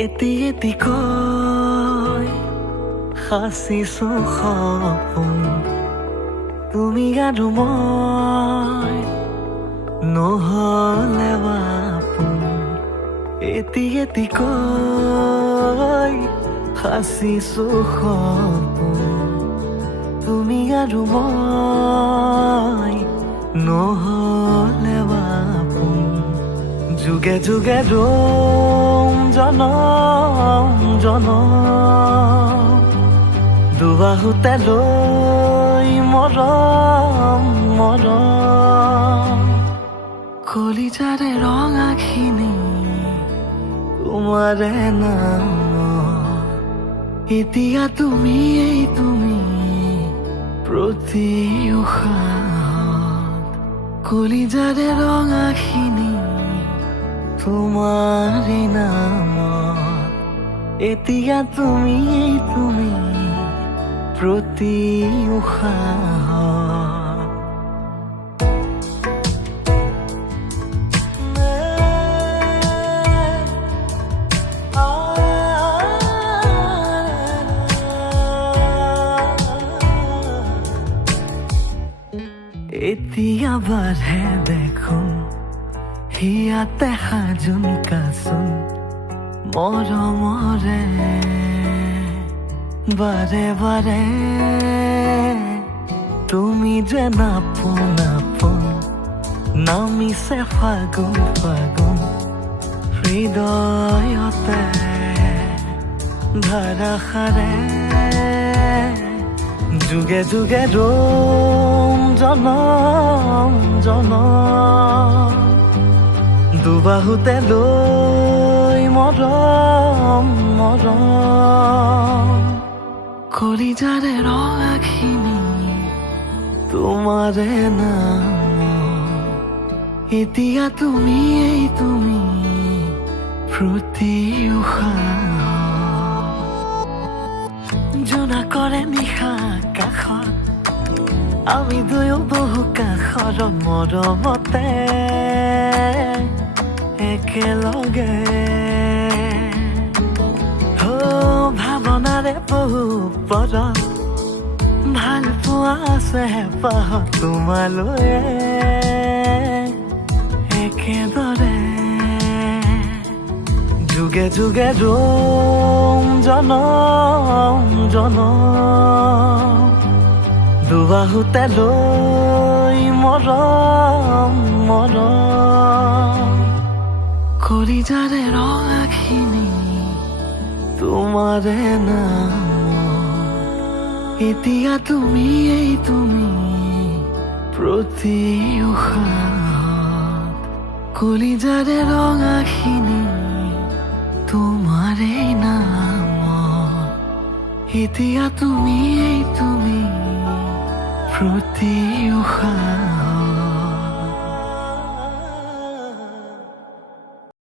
এটি এটিকৈ সাঁচিছো সপোন তুমি আৰু মই নহ'লে আপোন এটি এটিকৈ সাঁচিছো সপোন তুমি আৰু মই নহ'লে আপোন যুগে যুগে ৰম জনম জনম দুবাহুতে লৈ মৰম মৰম কলিজাৰে ৰঙাখিনি তোমাৰে নাম এতিয়া তুমি প্ৰতি উশাহত কলিজাৰে ৰঙাখিনি তোমাৰে নামত এতিয়া তুমি প্ৰতি উশাহত এতিয়া বাঢ়ে দেখোন হিয়াতে সাজোন কাচোন মৰমৰে বাৰে বাৰে তুমি যে নাপোন আপোন নামিছে ফাগুন ফাগুন হৃদয়তে ধাৰাসাৰে যুগে যুগে ৰম জনম জনম দুবাহুতে লৈ মৰম মৰম কলিজাৰে ৰঙাখিনি তোমাৰে নাম এতিয়া তুমি প্ৰতি উশাহত জোনা কৰে নিশা কাষত আমি দুয়ো বহু কাষৰ মৰমতে একেলগে ভাৱনাৰে বহু পৰত ভাল পোৱা আছে পাহত তোমালৈ একেদৰে যুগে যুগে ৰম জনম জনম দুবাহুতে লৈ মৰম মৰম কলিজাৰে ৰঙাখিনি তোমাৰে নাম এতিয়া তুমি প্ৰতি উশাহত কলিজাৰে ৰঙাখিনি তোমাৰে নাম এতিয়া তুমি প্ৰতি উশাহত